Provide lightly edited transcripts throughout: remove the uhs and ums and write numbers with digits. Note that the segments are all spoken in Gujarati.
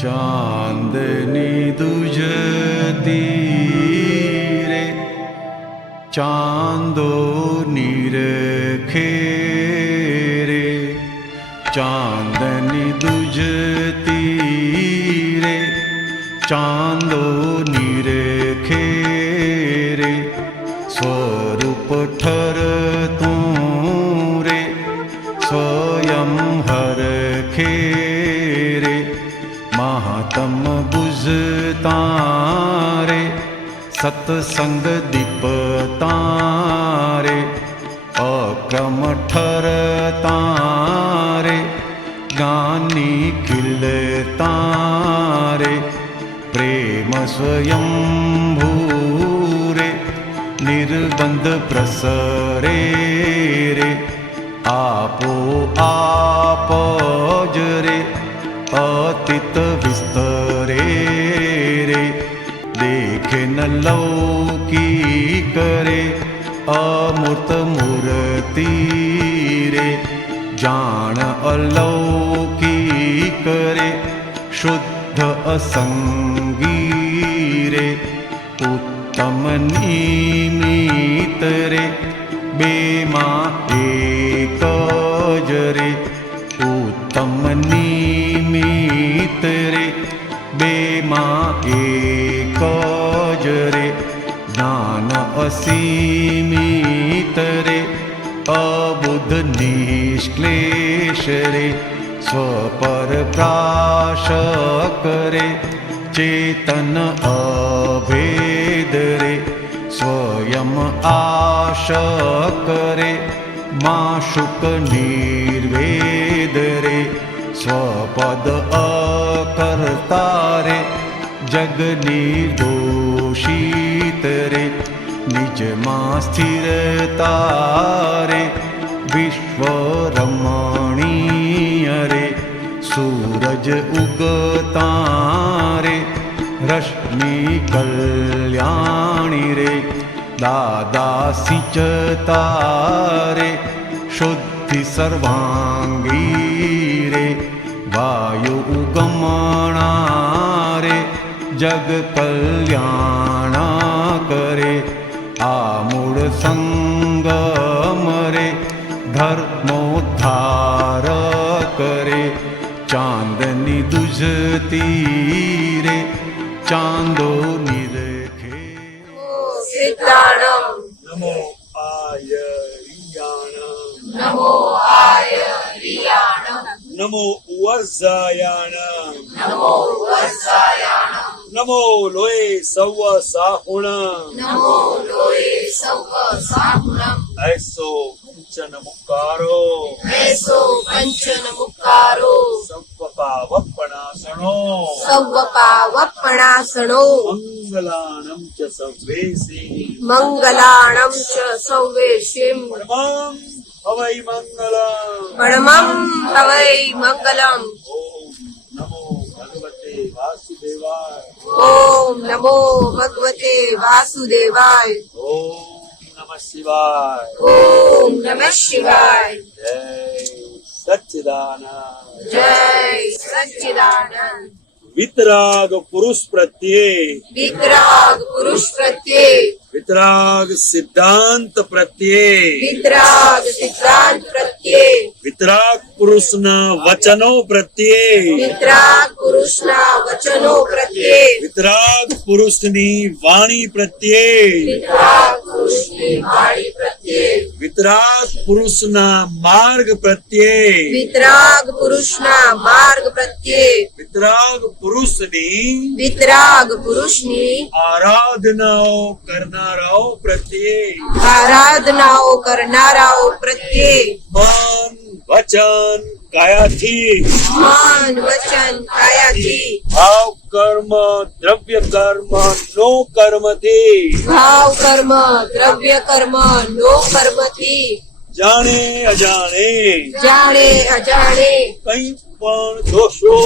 ચાંદની દુજતી રે ચાંદો નિરખે રે, ચાંદની દુજતી રે ચાંદો નિરખે રે, સ્વરૂપ ઠરતું રે સ્વયં હરખે રે, મહાત્મ બુઝતા રે સત્સંગ દીપતા રે, અક્રમ ઠરતા રે જ્ઞાની ખિલતા રે, પ્રેમ સ્વયંભૂ રે નિર્બંધ પ્રસરે રે, આપો આપ જ રે અતિત વિસ્તરે રે, દેખે ન લૌકી કરે અમૂર્ત મૂર્તિ રે, જાણ અલૌકી કરે શુદ્ધ અસંગી રે, ઉત્તમ નિમિત રે બેમાં એક જ રે, ઉત્તમ નિમિત રે બેમાં એક જ રે, જ્ઞાન અસીમિત રે અબુદ્ધ નિષ્ક્લેશ રે, સ્વપર પ્રાશક રે ચેતન અભેદ રે, સ્વયં આશક રે માશુક નિર્વેદ રે, સ્વપદ અકર્તા રે જગ નિર્દોષિત રે, નિજમાં સ્થિરતા રે વિશ્વ રમણીય રે, સૂરજ ઉગતા રે રશ્મિ કલ્યાણી રે, દાદા સિંચતા રે શુદ્ધિ સર્વાંગી રે, વાયુ ઉગમણા રે જગ કલ્યાણ કરે, આમૂળ સંગમ રે ધર્મોદ્ધાર કરે, ચાંદની દુજતી રે ચાંદો નિરખે. સિદ્ધાણમ નમો આયર્યાણમ નમો આયર્યાણમ નમો વજ્જાયાણમ નમો વજ્જાયાણમ નમો લોય સૌ સાહુણમ નમો લોય સૌ સાહુણમ એસો પંચન મુક્કારો એસો પંચન મુક્કારો સૌપાવપણાસણો સૌવપાવપણાસણો મંગલાણમ ચ સર્વેસી મંગલાણમ ચ સૌવેશિમ પરમં હવૈ મંગલમ પરમં હવૈ મંગલમ. નમો ભગવતે વાસુદેવાય ઓમ નમો ભગવતે વાસુદેવાય. ઓમ નમઃ શિવાય ઓમ નમઃ શિવાય. જય સચ્ચિદાનંદ. જય સચ્ચિદાનંદ. વિતરાગ પુરુષ પ્રત્યે વિતરાગ પુરુષ પ્રત્યે વિતરાગ સિદ્ધાંત પ્રત્યે વિતરાગ સિદ્ધાંત પ્રત્યે વિતરાગ પુરુષના વચનો પ્રત્યે વિતરાગ પુરુષના વચનો પ્રત્યે વિતરાગ પુરુષની વાણી પ્રત્યે વિતરાગ પુરુષની વાણી પ્રત્યે વિતરાગ પુરુષના માર્ગ પ્રત્યે વિતરાગ પુરુષના માર્ગ પ્રત્યે વિતરાગ પુરુષની વિતરાગ પુરુષની આરાધનાઓ કરનારાઓ પ્રત્યે આરાધનાઓ કરનારાઓ પ્રત્યે મન વચન કાયાથી મન વચન કાયાથી ભાવ કર્મ દ્રવ્ય કર્મ નો કર્મથી ભાવ કર્મ દ્રવ્ય કર્મ નો કર્મથી જાણે અજાણે જાણે અજાણે કંઈ પણ દોષો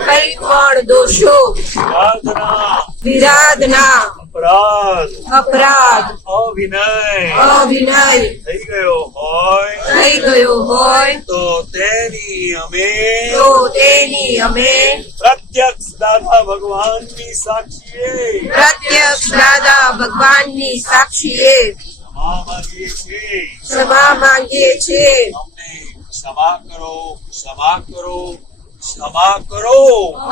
કઈ પણ દોષો સાધના વિરાધના અપરાધ અપરાધ અવિનય અવિનય થઈ ગયો હોય થઈ ગયો હોય તો તેની અમે તો તેની અમે પ્રત્યક્ષ દાદા ભગવાનની સાક્ષીએ પ્રત્યક્ષ દાદા ભગવાનની સાક્ષીએ ક્ષમા માંગીએ છીએ. ક્ષમા માંગીએ છીએ. અમને ક્ષમા કરો, ક્ષમા કરો, ક્ષમા કરો.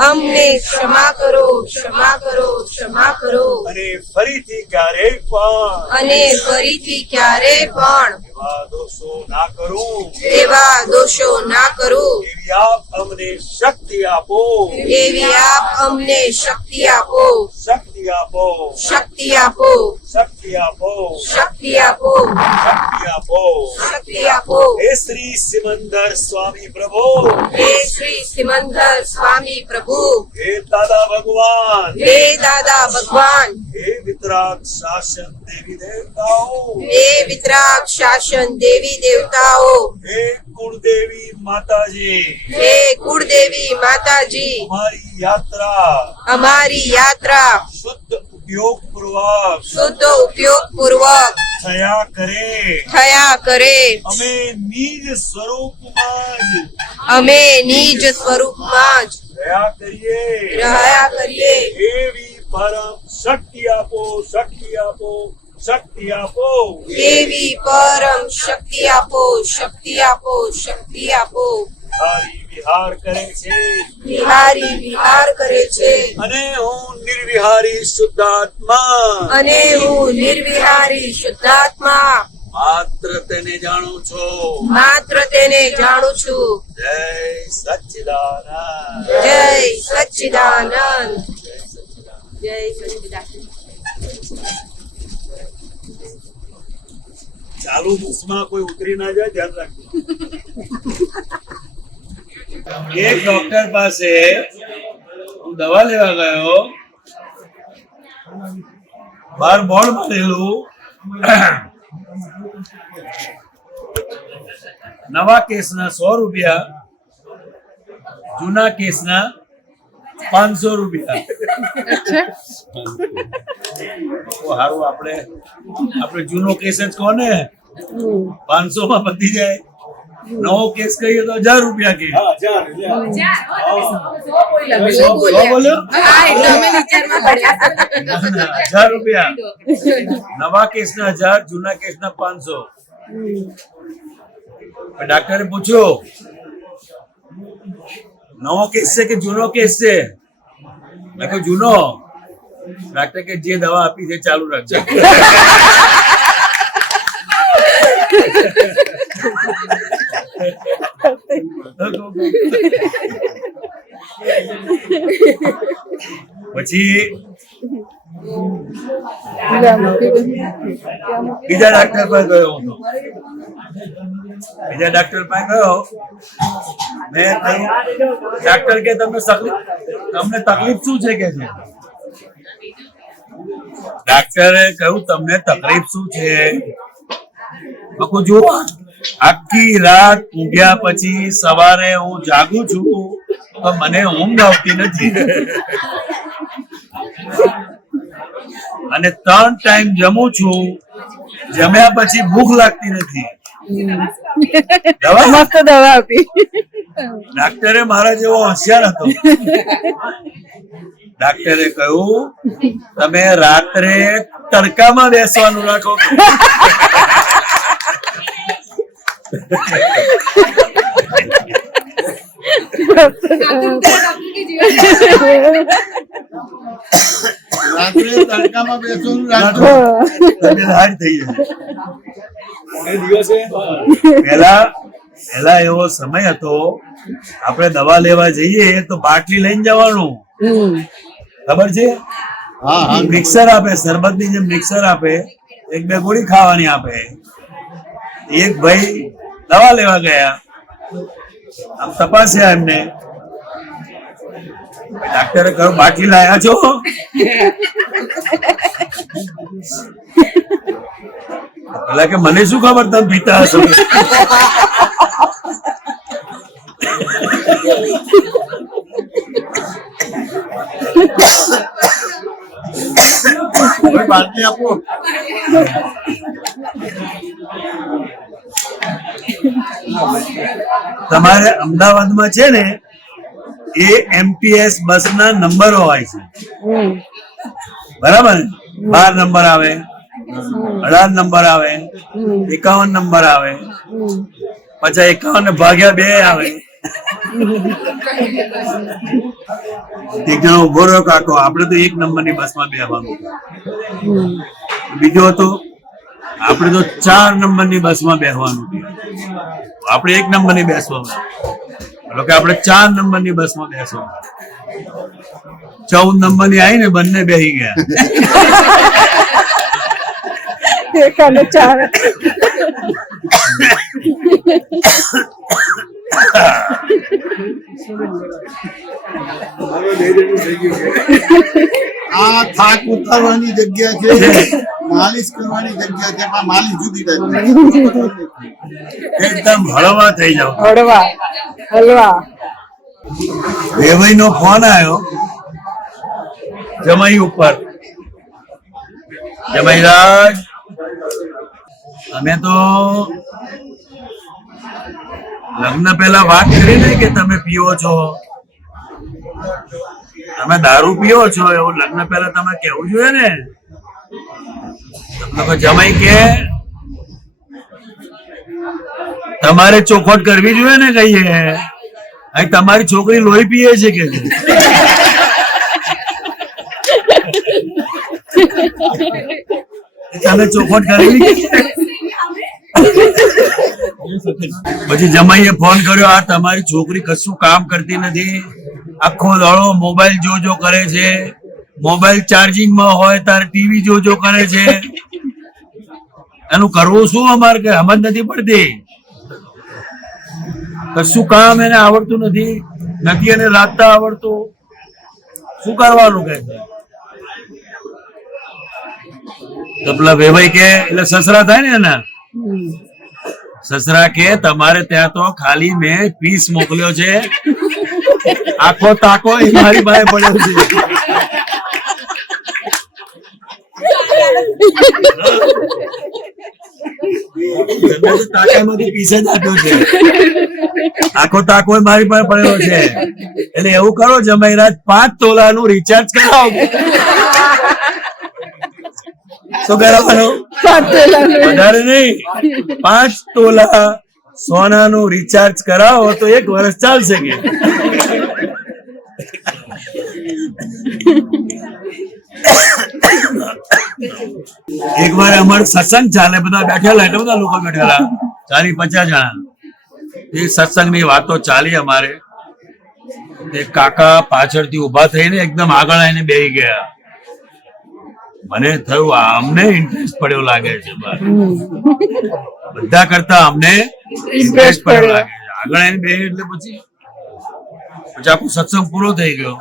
અમને ક્ષમા કરો, ક્ષમા કરો, ક્ષમા કરો. અને ફરીથી ક્યારેય પણ અને ફરીથી ક્યારે પણ એવા દોષો ના કરું. એવા દોષો ના કરું. એવી આપ અમને શક્તિ આપો, એવી આપ અમને શક્તિ આપો. શક્તિ આપો, શક્તિ આપો. શક્તિ આપો, શક્તિ આપો. શક્તિ આપો. શક્તિ આપો. હે શ્રી સિમંદર સ્વામી પ્રભુ, હે શ્રી સિમંદર સ્વામી પ્રભુ, હે દાદા ભગવાન, હે દાદા ભગવાન, હે વિતરાગ શાસન દેવી દેવતાઓ, હે વિતરાગ શાસન દેવી દેવતાઓ, હે કુળદેવી માતાજી, હે કુળદેવી માતાજી, અમારી યાત્રા અમારી યાત્રા શુદ્ધ ઉપયોગ પૂર્વક શુદ્ધ ઉપયોગ પૂર્વક થયા કરે. થયા કરે. અમે નિજ સ્વરૂપમાં જ અમે નિજ સ્વરૂપમાં જ રહ્યા કરીએ. રહ્યા કરીએ. એવી પરમ શક્તિ આપો, શક્તિ આપો, શક્તિ આપો. એવી પરમ શક્તિ આપો, શક્તિ આપો, શક્તિ આપો. હારી વિહાર કરે છે વિહારી વિહાર કરે છે અને હું નિર્વિહારી શુદ્ધાત્મા અને હું નિર્વિહારી શુદ્ધાત્મા માત્ર તેને જાણું છું. માત્ર તેને જાણું છું. જય સચ્ચિદાનંદ. જય સચ્ચિદાનંદ. જય સચ્ચિદાનંદ. ચાલુ બુક્સમાં કોઈ ઉતરી ના જાય, ધ્યાન રાખજો. એક ડોક્ટર પાસે હું દવા લેવા ગયો, બાર બોર્ડ મારેલું નવા કેસના 100 રૂપિયા, જૂના કેસના 500 રૂપિયા. સારું, આપણે જૂનો કેસ જ કોને 500 માં પતી જાય, નવો કેસ કહીએ તો 1000 રૂપિયા કે 100 બોલ્યો, 1000 રૂપિયા. નવા કેસના 1000, જૂના કેસના 500. ડાક્ટરે પૂછ્યું, નવો કેસ છે કે જૂનો કેસ છે? મેં કહ્યું જૂનો. ડાક્ટર કે જે દવા આપી છે ચાલુ રાખજો. પછી બીજા ડાક્ટર પાસે ગયો હું. બીજા ડાક્ટર પાસે ગયો, મેં કહ્યું, ડાક્ટર કે તમને તકલીફ શું છે કે છે? ડાક્ટરે કહ્યું તમને તકલીફ શું છે? જુઓ, આખી રાત ઊંઘ્યા પછી સવારે હું જાગું છું તો મને ઊંઘ આવતી નથી, અને 3 ટાઈમ જમું છું, જમ્યા પછી ભૂખ લાગતી નથી. દવા મસ્ત દવા આપી. ડાક્ટરે મારા જેવો હોશિયાર હતો. ડાક્ટરે કહ્યું તમે રાત્રે તડકામાં બેસવાનું રાખો. રાત્રે તડકામાં બેસવાનું રાખો. તબિયત હારી થઈ જાય. પહેલા એવો સમય હતો, આપણે દવા લેવા જઈએ તો બાટલી લઈને જવાનું, ખબર છે? હા, મિક્સર આપે, શરબતની જેમ મિક્સર આપે, 1-2 ગોળી ખાવાની આપે. એક ભાઈ દવા લેવા ગયા, આમ તપાસ્યા એમને. ડાક્ટરે કહ્યું બાટલી લાયા છો? પેલા કે મને શું ખબર તમે પીતા હશો. કોઈ બાટલી આપો. તમારે અમદાવાદમાં છે ને એ એમટીએસ બસ ના નંબરો હોય છે, બરાબર? 12 નંબર આવે, 18 નંબર આવે, 51 નંબર આવે, પછી 51 ને ભાગ્યા 2 આવે. એક જણો ઉભો રહ્યો, કાકો આપણે તો 1 નંબરની બસમાં બેસવાનું. બીજો હતો આપણે તો 4 નંબરની બસમાં બેસવાનું. આપણે 1 નંબરની બેસવાનું, કે આપણે 4 નંબરની બસમાં બેસવાનું. 14 નંબરની આવી ને બંને બેસી ગયા. આ થાક ઉતારવાની જગ્યા છે, માલિશ કરવાની જગ્યા છે, પણ માલિશ જુદી ટાઈપની. એકદમ હળવા થઈ જાવ. હલવા વેવાઈ નો ફોન આવ્યો જમાઈ ઉપર. જમાઈ રાજ, અમે તો લગ્ન પહેલા વાત કરી ને કે તમે પીવો છો, તમે દારૂ પીવો છો, એવું લગ્ન પહેલા તમે કેવું જોઈએ ને. તમને જમાઈ કે તમારે ચોખવટ કરવી જોઈએ ને. કહીએ અહીં તમારી છોકરી લોહી પીએ છે કે તમે ચોખવટ કરેલી? પછી જમાઈએ ફોન કર્યો, આ તમારી છોકરી કશું કામ કરતી નથી, આખો દાડો મોબાઈલ જો કરે છે, મોબાઈલ ચાર્જિંગમાં હોય ત્યારે ટીવી જો કરે છે, એનું કરવું શું અમારે? કે સમજ નથી પડતી, કશું કામ એને આવડતું નથી એને રાખતા આવડતું, શું કરવાનું કે છે? તો પેલા વેવાઈ કે એટલે સસરા થાય ને એના સસરા કે તમારે ત્યાં તો ખાલી મેં પીસ મોકલ્યો છે, આખો તાકો એ મારી પાસે પડ્યો છે. તાકામાંથી પીસ જ આપ્યો છે, આખો તાકો મારી પાસે પડેલો છે. એટલે એવું કરો જમાઈરાજ, 5 તોલાનું રિચાર્જ કરાવો. શું કરાવવાનું? વધારે નહીં, 5 તોલા સોનાનું રિચાર્જ કરાવો તો 1 વર્ષ ચાલશે. કે એક વાર અમારે સત્સંગ ચાલે, બધા બેઠેલા, એટલે બધા લોકો બેઠેલા, 40-50 જણા. એ સત્સંગની વાતો ચાલી અમારે. એક કાકા પાછળથી ઉભા થઈને એકદમ આગળ આવીને બેસી ગયા. મને થયું અમને ઇન્ટરેસ્ટ પડ્યો લાગે છે, બધા કરતા અમને ઇન્ટરેસ્ટ પડ્યો લાગે છે. આગળ આવીને બે એટલે પછી આખો સત્સંગ પૂરો થઈ ગયો.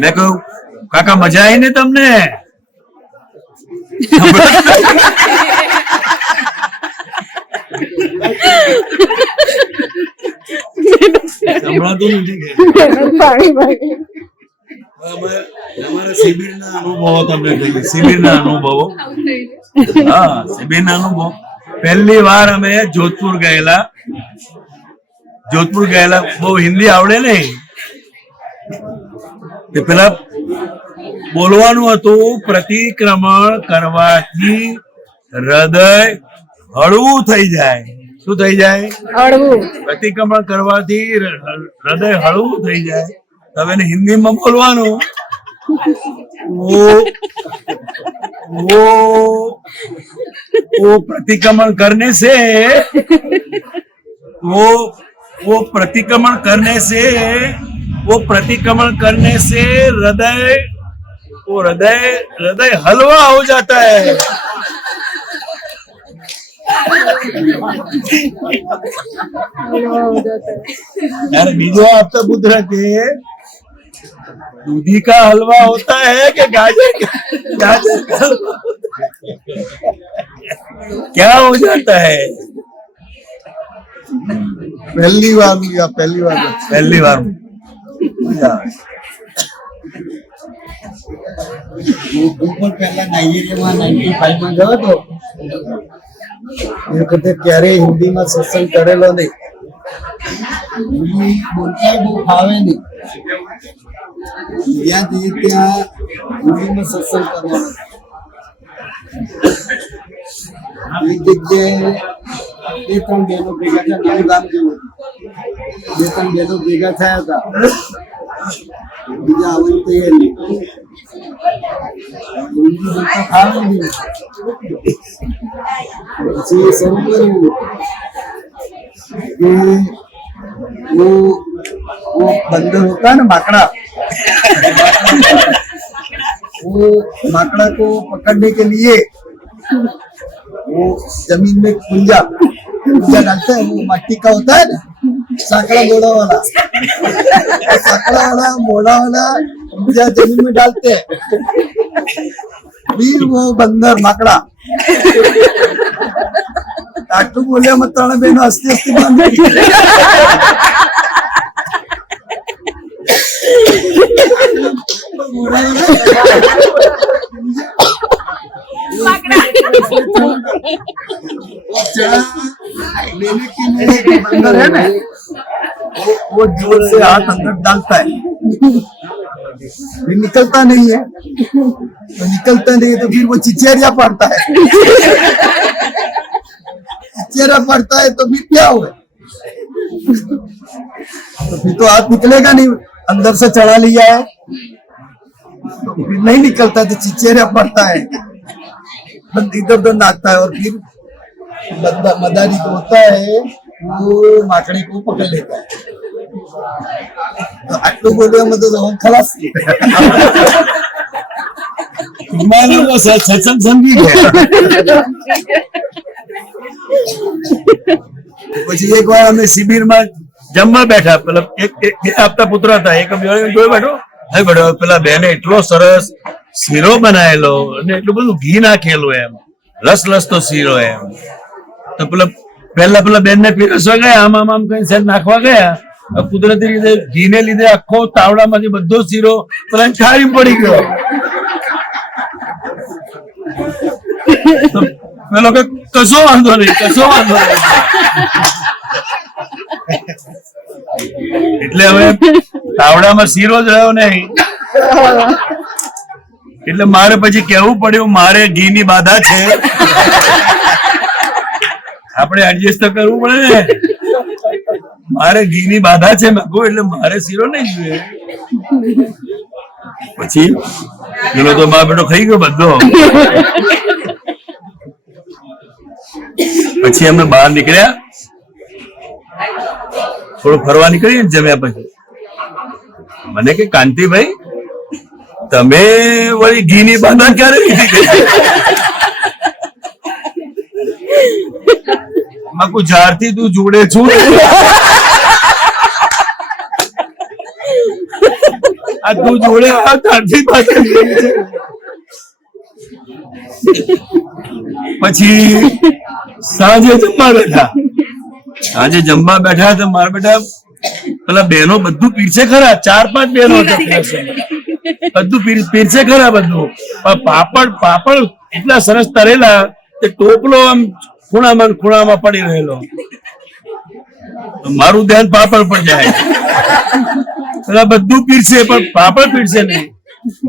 મેં કહ્યું કાકા મજા આવી ને તમને? સંભળાતું નથી. અમારા શિબિરના અનુભવો તમને કહીએ. શિબિરના અનુભવો, હા, શિબિરના અનુભવ. પહેલી વાર અમે જોધપુર ગયેલા. બહુ હિન્દી આવડે નહીં. પેલા બોલવાનું હતું, પ્રતિક્રમણ કરવાથી હૃદય હળવું થઈ જાય. શું થઈ જાય? હળવું. પ્રતિક્રમણ કરવાથી હૃદય હળવું થઈ જાય. હવે હિન્દીમાં બોલવાનું, वो प्रतिक्रमण करने से वो प्रतिक्रमण करने से हृदय हलवा हो जाता है. यार बीजो आपका पुत्र के दूधी का हलवा होता है कि गाजर का हलवा होता है? क्या हो जाता है? पहली बार लिया, पहली बार पहली बार ઉપર પહેલા નાઇજીરિયામાં 95 માં ગયો તો એ વખતે ક્યારેય હિન્દીમાં સત્સંગ કરેલો નહીં. હિન્દી બોલતા બહુ ફાવે નહીં. જ્યાં જઈએ ત્યાં હિન્દીમાં સત્સંગ કરવાનો. એક જગ્યાએ 2-3 બહેનો ભેગા થયા, નવું ગામ જેવું હતું. 2-3 બહેનો ભેગા થયા હતા, બીજા આવવાની તૈયારી. હિન્દી બોલતા ફાવે નહીં. પછી એ શરૂ કર્યું कि वो बंदर होता है ना, माकड़ा, वो माकड़ा को पकड़ने के लिए वो जमीन में कुंजा डालते हैं. वो मट्टी का होता है ना, साकड़ा मोड़ा वाला, साकड़ा वाला मोड़ा वाला कुंजा जमीन में डालते हैं. फिर वो बंदर माकड़ा આટલું બોલ્યા મત ત્રણે બહેનો હસતી હસતી બાંધી. लेने के लिए एक बंदर है ना, वो जोर से हाथ अंदर डालता है, फिर निकलता नहीं है. तो निकलता नहीं है तो फिर वो चिचेरिया पड़ता है. चेहरा पड़ता है तो फिर क्या हुआ? तो फिर तो हाथ निकलेगा नहीं, अंदर से चढ़ा लिया है तो फिर नहीं निकलता, तो चिचेरा पड़ता है, इधर उधर नाचता है. और फिर मदारी जो होता है वो माकड़ी को पकड़ लेता है. तो आटलू बोले मतलब खलास सत्संग समझी गया. પછી એક વાર અમે શિબિરમાં જમવા બેઠા, પેલા એક આપતા પુત્ર હતા, એક જોઈ બેઠો પેલા બેને એટલો સરસ શીરો બનાવેલો અને એટલું બધું ઘી નાખેલું, એમ રસ તો શીરો એમ. તો પેલા બેન ને પીરસવા ગયા, આમ કઈ સેજ નાખવા ગયા, કુદરતી રીતે ઘી ને લીધે આખો તાવડામાંથી બધો શીરો પેલા ઠારી પડી ગયો. પેલો કે કશો વાંધો નહીં. એટલે હવે તાવડામાં શીરો જ રહ્યો નહીં, એટલે મારે પછી કેવું પડ્યું, મારે ઘીની બાધા છે, આપણે એડજસ્ટ તો કરવું પડે ને. મારે ઘીની બાધા છે મેં કહું, એટલે મારે શીરો નહીં જોઈએ. પછી પેલો તો મારો બેટો ખાઈ ગયો બધો. પછી અમે બહાર નીકળ્યા, થોડું ફરવા નીકળીએ જમ્યા પછી. મને કે કાંતિભાઈ તમે વળી ઘીની બાધા ક્યારે લીધી? માકુ જ્યારથી તું જોડે છું આ તું જોડે ત્યારથી પાછી. પછી સાંજે જમવા બેઠા તો મારા બેટા પેલા બહેનો બધું પીરસે ખરા, 4-5 બહેનો બધું પીરસે ખરા બધું. પાપડ એટલા સરસ તરેલા તે ટોપલો આમ ખૂણામાં પડી રહેલો. મારું ધ્યાન પાપડ પર જાય. પેલા બધું પીરસે પણ પાપડ પીરસે નહીં.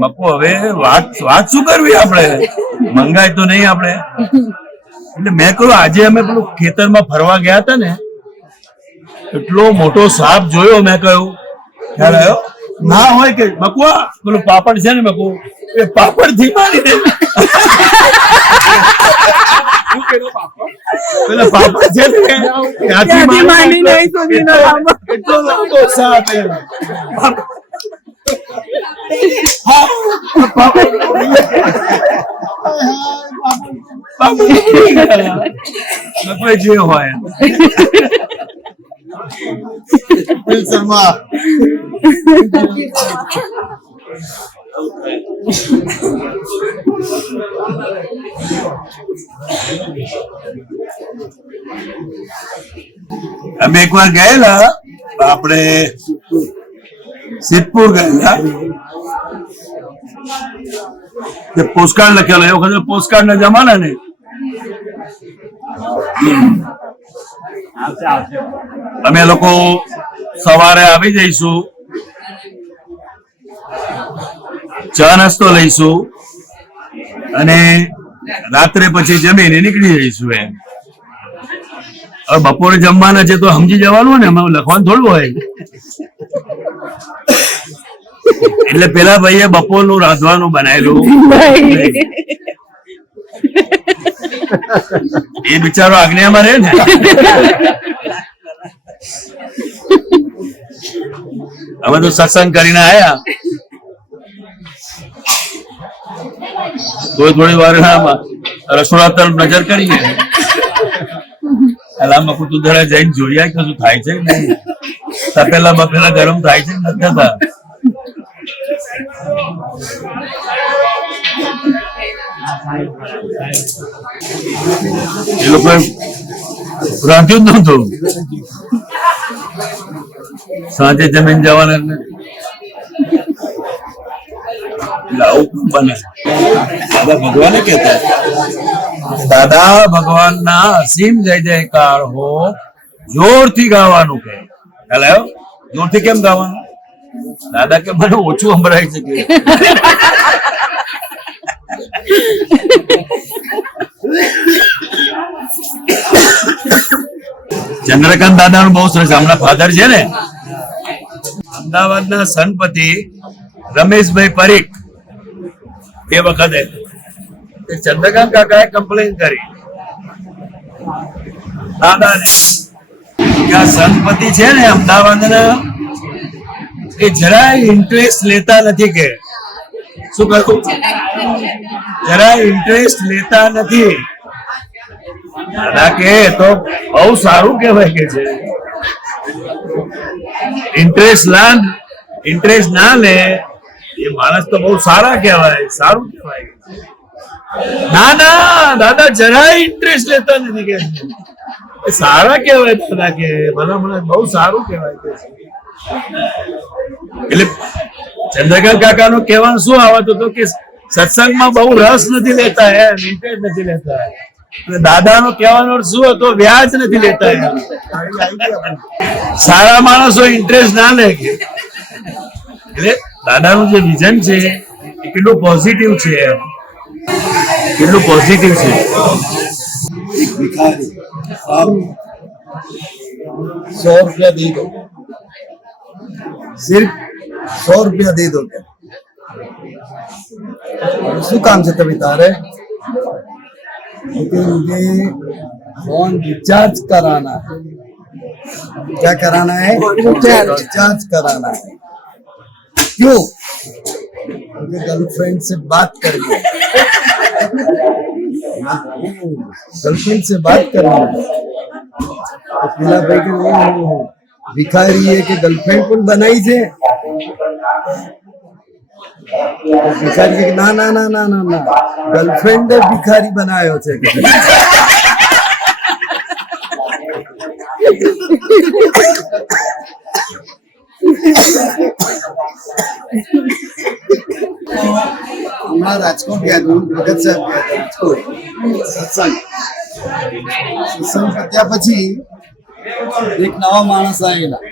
બાપુ હવે વાત શું કરવી, આપણે મંગાય તો નહીં આપણે. એટલે મેં કહ્યું આજે અમે પેલું ખેતરમાં ફરવા ગયા હતા ને, એટલો મોટો સાપ જોયો. મેં કહ્યું ખ્યાલ આવ્યો ના હોય કે મકુઆ પેલું પાપડ છે ને, મકુ એ પાપડ થી મારી દે. પેલા પાપડ છે ને એટલો લાંબો સાપ એમ. કોઈ જે હોય કપિલ શર્મા અમે એકવાર ગયેલા આપણે સિદ્ધપુર ગયેલા પોસ્ટકાર્ડ લખેલો એ વખતે પોસ્ટકાર્ડ ના જમાના ને અમે લોકો સવારે આવી જઈશું, ચા નાસ્તો લઈશું અને રાત્રે પછી જમીને નીકળી જઈશું. એમ હવે બપોરે જમવાના છે તો સમજી જવાનું ને, એમાં લખવાનું થોડું હોય. એટલે પેલા ભાઈએ બપોરનું રાંધવાનું બનાવેલું, એ બિચારો આજ્ઞામાં રહે ને. અમે તો સત્સંગ કરીને આયા, થોડી વાર રસોડા તરફ નજર કરીએ, અલામાં તું જરા જઈને જોઈએ કે શું થાય છે નહીં, તપેલા બપેલા ગરમ થાય છે નથી થતા. એ લોકો રાંધ્યું જ નતું, સાંજે જમીન જવાના બને. દાદા ભગવાને કહેતા, દાદા ભગવાન ના અસીમ જય જયકાર હો, જોરથી ગાવાનું કે. ખ્યાલ આવ્યો? જોરથી કેમ ગાવાનું? દાદા કે મને ઓછું સંભળાય છે કે. ચંદ્રકાંત દાદા નું બહુ સરસ, હમણાં ફાધર છે ને અમદાવાદના સંપતિ રમેશભાઈ પરીખ, એ વખતે ચંદ્રકાંત કાકાએ કમ્પ્લેન કરી દાદાને કે આ સંપતિ છે ને અમદાવાદના એ જરાય ઇન્ટરેસ્ટ લેતા નથી. કે શું કહ્યું? જરાય ઇન્ટરેસ્ટ લેતા નથી. દાદા કે તો બહુ સારું કહેવાય કે છે, ઇન્ટરેસ્ટ ના લે એ માણસ તો બહુ સારા કહેવાય, સારું કહેવાય. ના ના દાદા જરાય ઇન્ટરેસ્ટ લેતા નથી કે સારા કહેવાય. દાદા કે ભલા બહુ સારું કહેવાય કે. એટલે ચંદ્રકાંત કાકા નું કહેવાનું શું આવતું હતું કે સત્સંગમાં બહુ રસ નથી લેતા, એમ ઇન્ટરેસ્ટ નથી લેતા. દાદા નો કહેવાનો શું હતો? વ્યાજ નથી લેતા. સારા માણસો ઇન્ટરેસ્ટ ના લે. એટલે દાદાનું જે વિઝન છે એ કેટલું પોઝિટિવ છે, કેટલું પોઝિટિવ છે. भिखारी आप 100 रुपया दे दो, सिर्फ 100 रुपया दे दो क्या? શું કામ છે તમે તારે? क्योंकि मुझे फोन रिचार्ज कराना है. क्या कराना है? रिचार्ज कराना है. क्यों? मुझे गर्लफ्रेंड से बात करनी है. गर्लफ्रेंड से बात करनी है. तो પેલા ભાઈ કે ભિખારી है कि गर्लफ्रेंड પણ બનાવી છે. ભિખારી કે ના ના ના ના ના ના गर्लफ्रेंड ભિખારી બનાવ્યો છે. હમણાં રાજકોટ ગયા હતું, ભગત સાહેબ ગયા હતા રાજકોટ સત્સંગ પત્યા પછી એક નવા માણસ આવેલા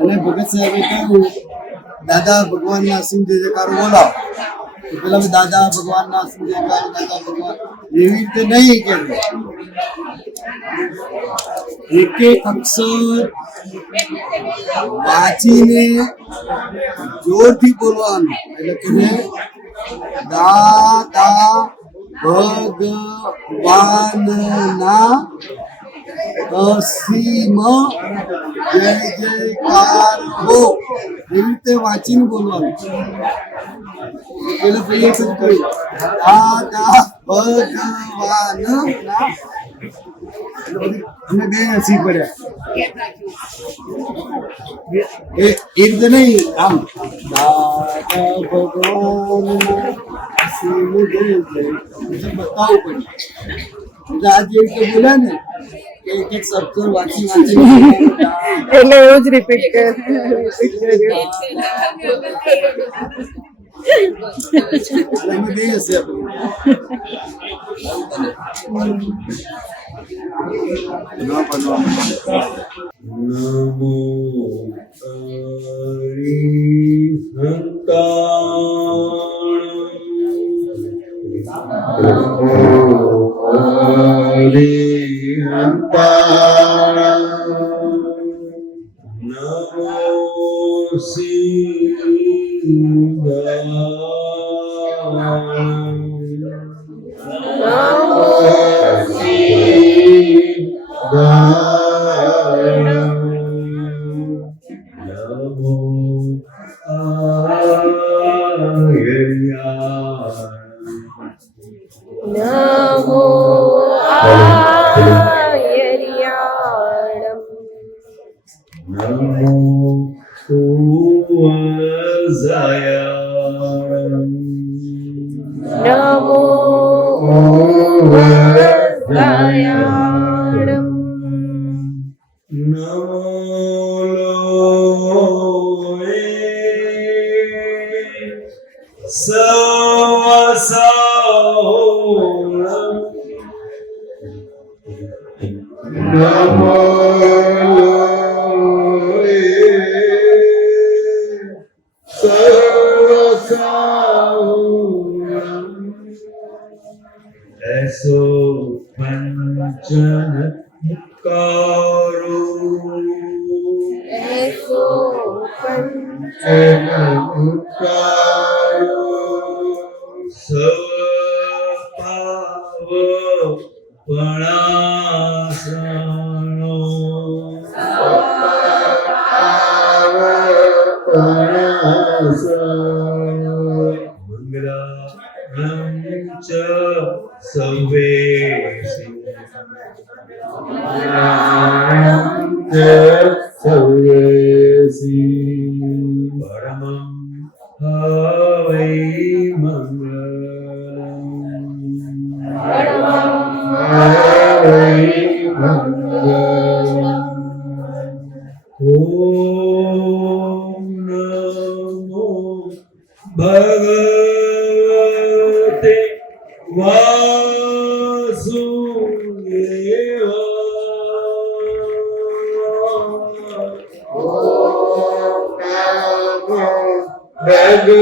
અને ભગત સાહેબે કહ્યું દાદા ભગવાનના અસીમ જય જયકાર બોલાવો. તો પેલા દાદા ભગવાનના અસીમ જય જયકાર, દાદા ભગવાન એવી રીતે નહીં કે એક એક અક્ષર વાંચીને જોરથી બોલવાનું. એટલે કે દાદા ભગવાનના અસીમ જય જયકાર હો, એવી રીતે વાંચીને બોલવાનું. પેલા ભાઈએ કહ્યું દાદા ભગવાનના અમે બે હસી પડ્યા એ એક તો નહીં આમ દાદા ભગવાન હસીને ગયું બતાવવું પડ્યું આ જે રીતે બોલ્યા ને કે એક એક શબ્દ વાંચી એટલે એવું જ રિપીટ કર્યું અમે બે હસી નમો નમો આયર્યાણમ નમો ઉવઝાયાણમ નમો વરદાયાણમ નમો લોએ સવસાણમ નમો લોએ સવસાણમ એસો પંચન કારો એસો એનમુકારો સપાવ પણાસણો મંગળામ ચ સર્વેષુ પરમં હવૈ ઓમ નમો ભગવતે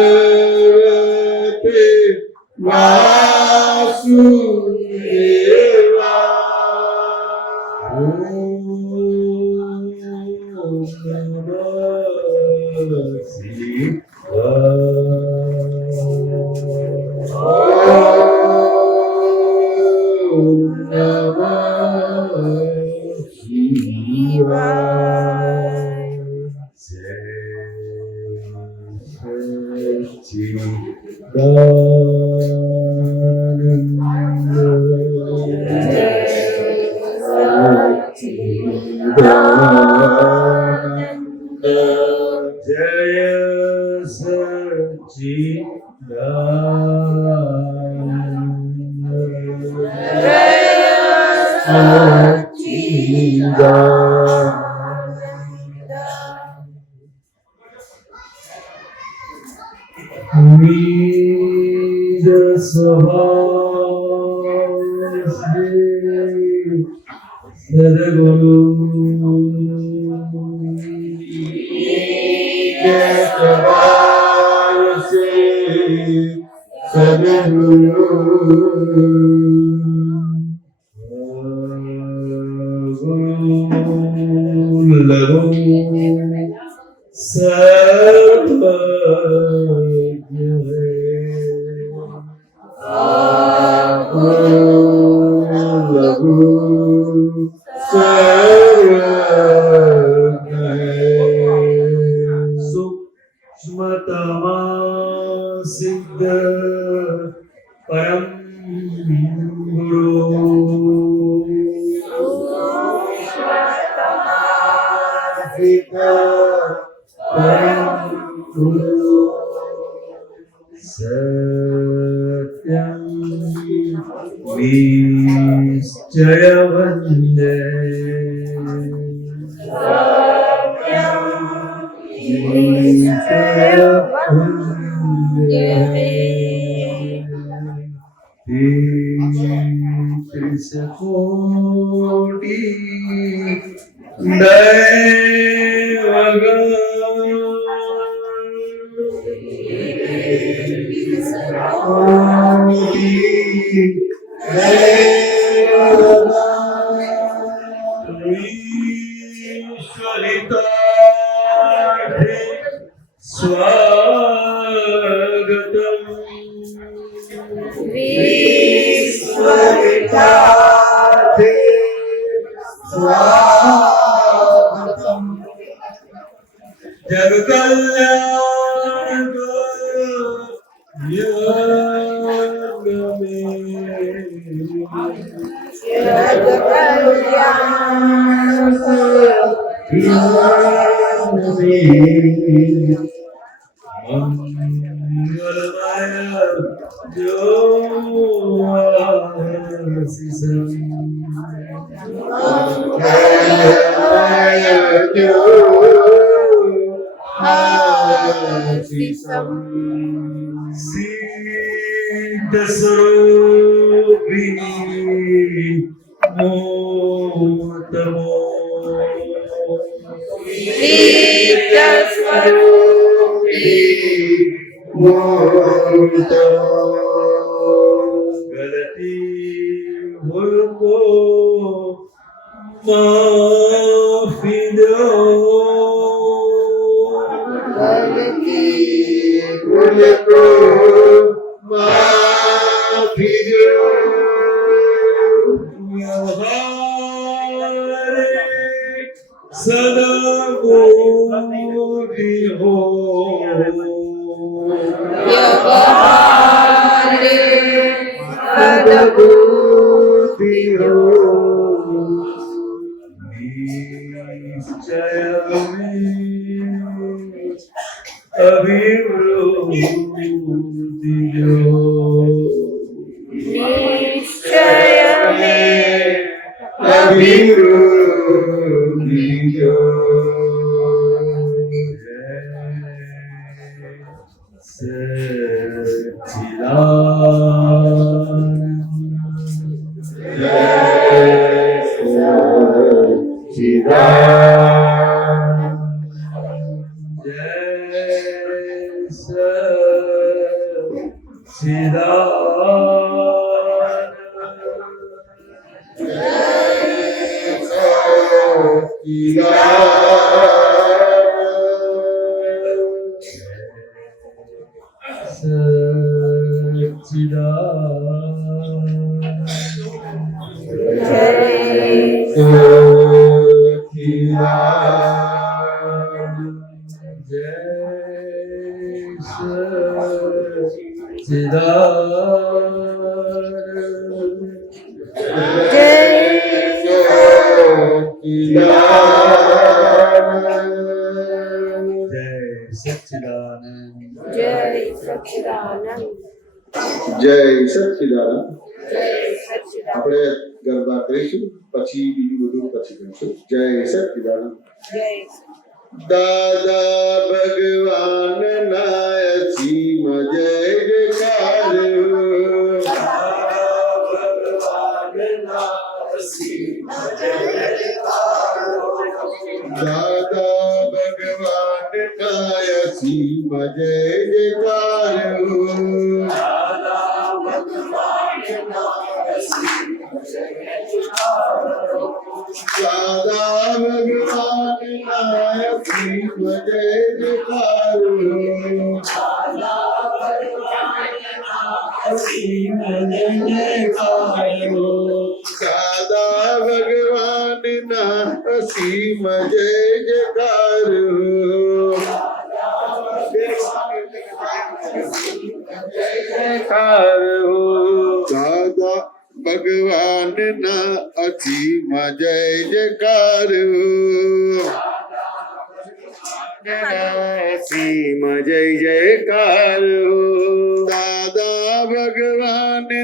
ભગવતે વાસુદેવા ઓમ નમઃ જય વીર સ્વભાવ સદગુરુ સૂક્ષ્મતમા સિદ્ધ પરમ ગુરુ सत्यं निश्चयवन्दे त्रिशकोटि स्वागतम् जग कल्याण योग में मंगलमय जो सिद्ध स्वरूपिणी मोतमो गलती भूल को माफी दो माफी दो सदा गोटी हो सदगोटी हो निश्चय में अभिवृद्धि जो निश्चय में अभिवृद्धि जो જય સચ્ચિદાનંદ. આપણે ગરબા કરીશું, પછી બીજું બધું પછી કરીશું. જય સચ્ચિદાનંદ. દાદા ભગવાન ના અસીમ જય જયકાર. દાદા ભગવાન ના અસીમ જય જયકાર. દાદા ભગવાન ના અસીમ જય જયકાર. દાદા ભગવાન ના અસીમ જય જયકાર. દાદા ભગવાન ના અસીમ જય જયકાર. અસીમ જય જયકાર.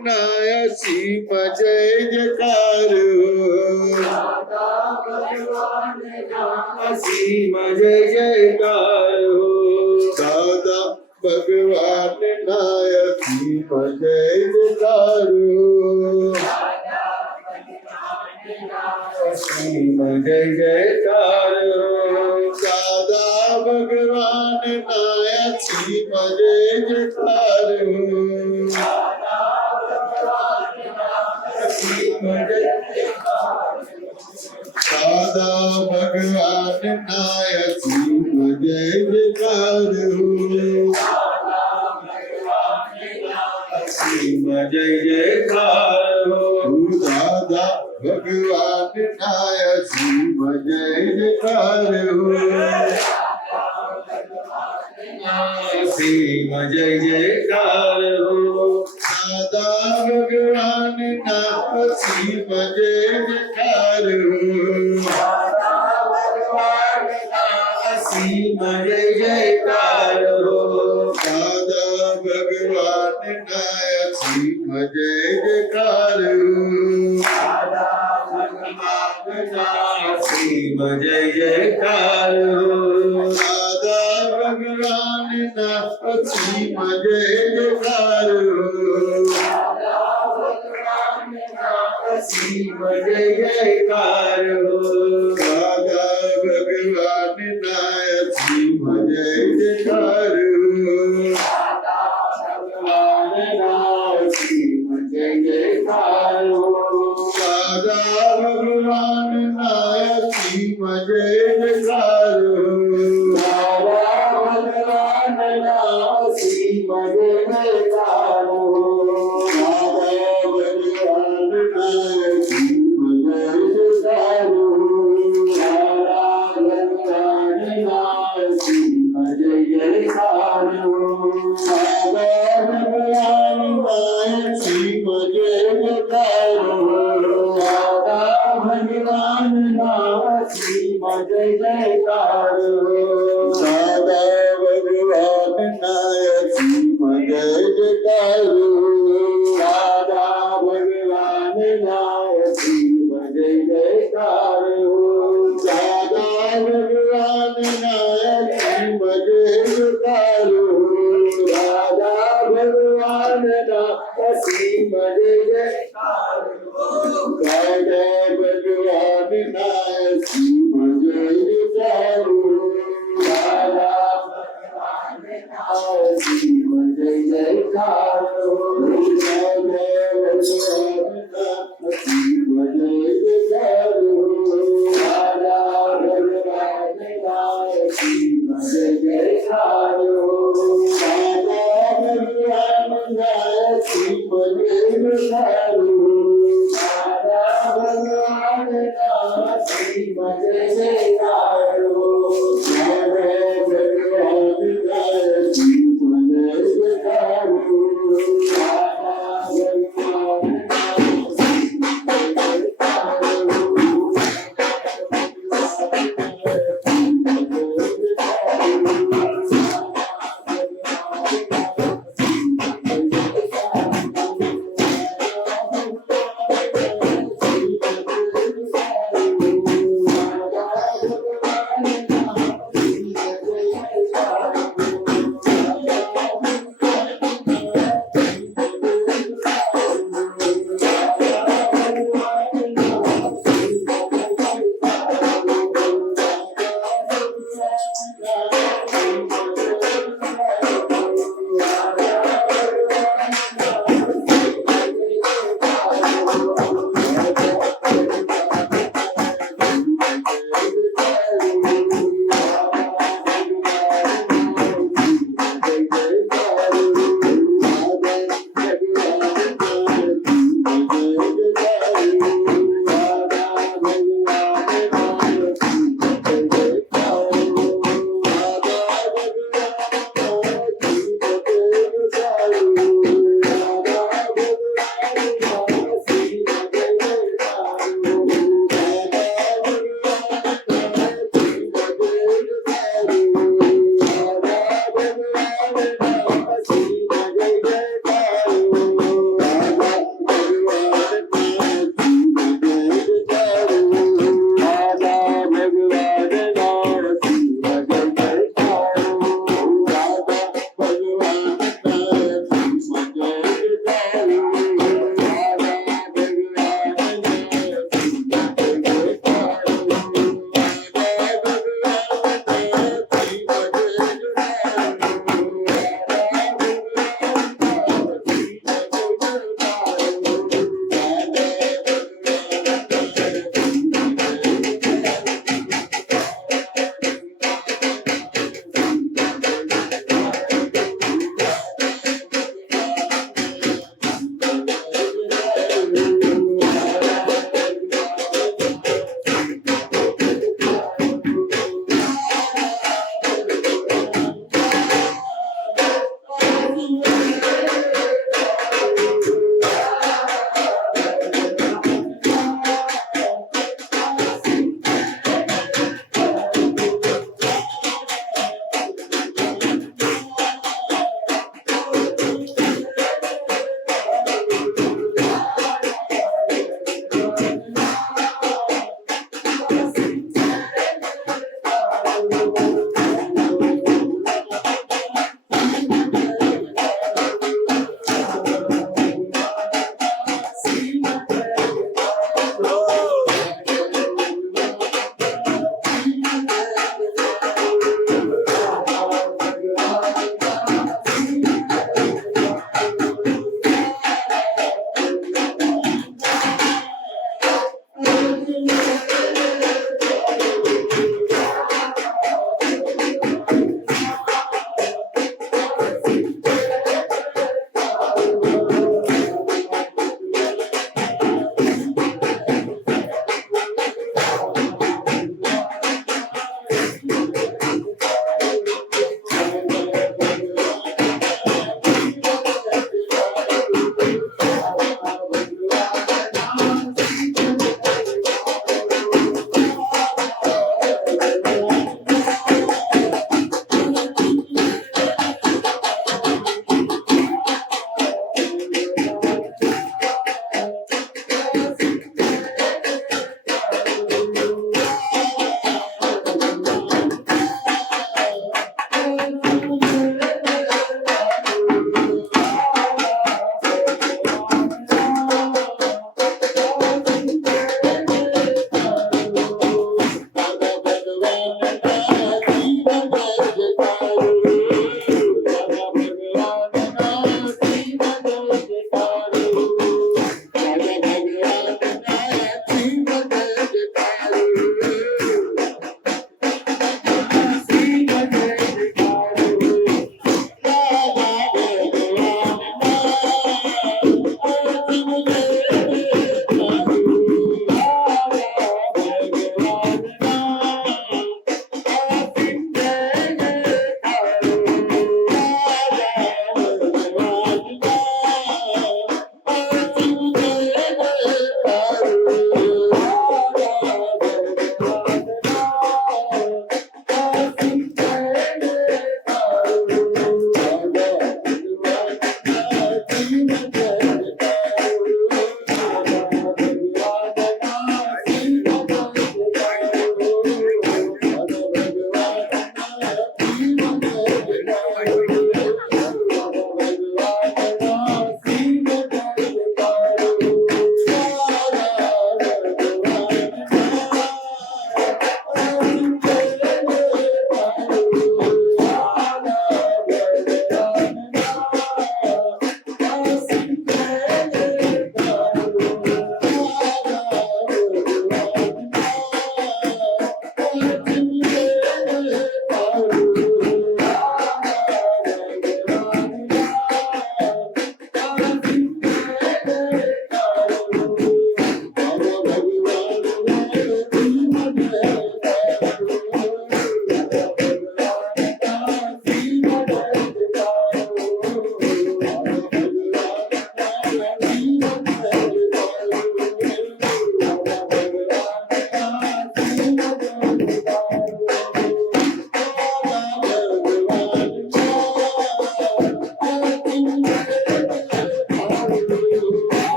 નાય સીમ જય જયકાર સીમ જય જયકાર હો દાદા ભગવાન નાય સીમ જય જયકાર સીમ જય જયકાર હો દાદા ભગવાન નાય સીમ જય જયકાર સીમ જય દાદા ભગવાન નાય સીમ જય જયકાર સીમ જય જયકાર હો દાદા ભગવાન નાય સીમ જય જયકાર સીમ જય જયકાર હો દાદા ભગવાન ના સીમ જય જયકાર સીમ જય જયકાર હો દાદા ભગવાન નાય સીમ જય જયકાર સીમ જય જયકાર હો દાદા ભગવાન ના સીમ જય જયકાર સીમ જય જયકાર હો દાદા ભગવાન નાય સીમ જય જયકાર સીમ જય જયકાર હો દાદા ભગવાન નાય સીમ જય જયકાર સીમ જય જયકાર હો દાદા ભગવાન નાય સીમ જય જયકાર સીમ જય જયકાર હો દાદા ભગવાન નાય સીમ જય જયકાર દાદા ભગવાન ના સીમ જય જયકાર હો દાદા ભગવાન નાય સીમ જય જયકાર દાદા ભગવાન ના સીમ જય જયકાર હો દાદા ભગવાન નાય સીમ જય જયકાર દાદા ભગવાન ના સીમ જય જયકાર હો દાદા ભગવાન નાય સીમ જય જયકાર દાદા ભગવાન ના સીમ જય જયકાર હો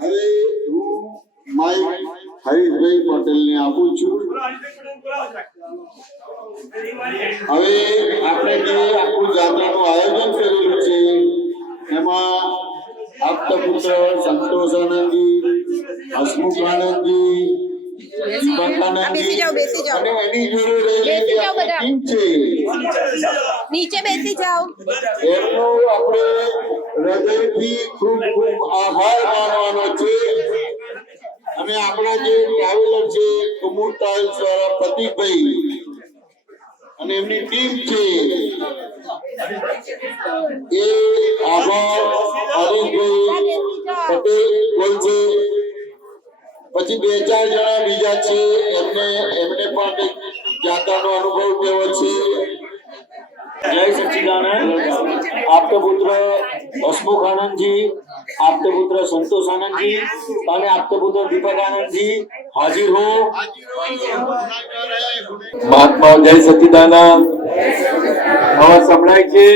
હવે હું માઇક હરીશભાઈ પટેલને આપું છું. હવે આપણે જે આખું જાત્રાનું આયોજન કરેલું છે એમાં આપતા પુત્ર સંતોષાનંદજી, હસમુખ આનંદજી, બેસી જાઓ, બેસી જાઓ. અને એની જોડે રહેલી બેસી જાઓ જે બધા. ટીમ છે નીચે બેસી જાઓ. એમનો આપણે હૃદયથી ખૂબ ખૂબ આભાર માનવાનો છે. અને આપણા જે ટ્રાવેલર છે કુમુર ટ્રાવેલ્સ વાળા પ્રતિકભાઈ અને એમની ટીમ છે એ આભાર હરીશભાઈ પટેલ બોલશે. પછી 2-4 જણા બીજા છે એમને પણ કંઈક જાતાનો અનુભવ કેવો છે. જય સચ્ચિદાનંદ. આપતો પુત્ર હસમુખ આનંદજી, આપતો પુત્ર સંતોષ આનંદજી અને આપતો પુત્ર દીપક આનંદજી હાજર હો. મહાત્મા જય સચ્ચિદાનંદ. અવાજ સંભળાય છે?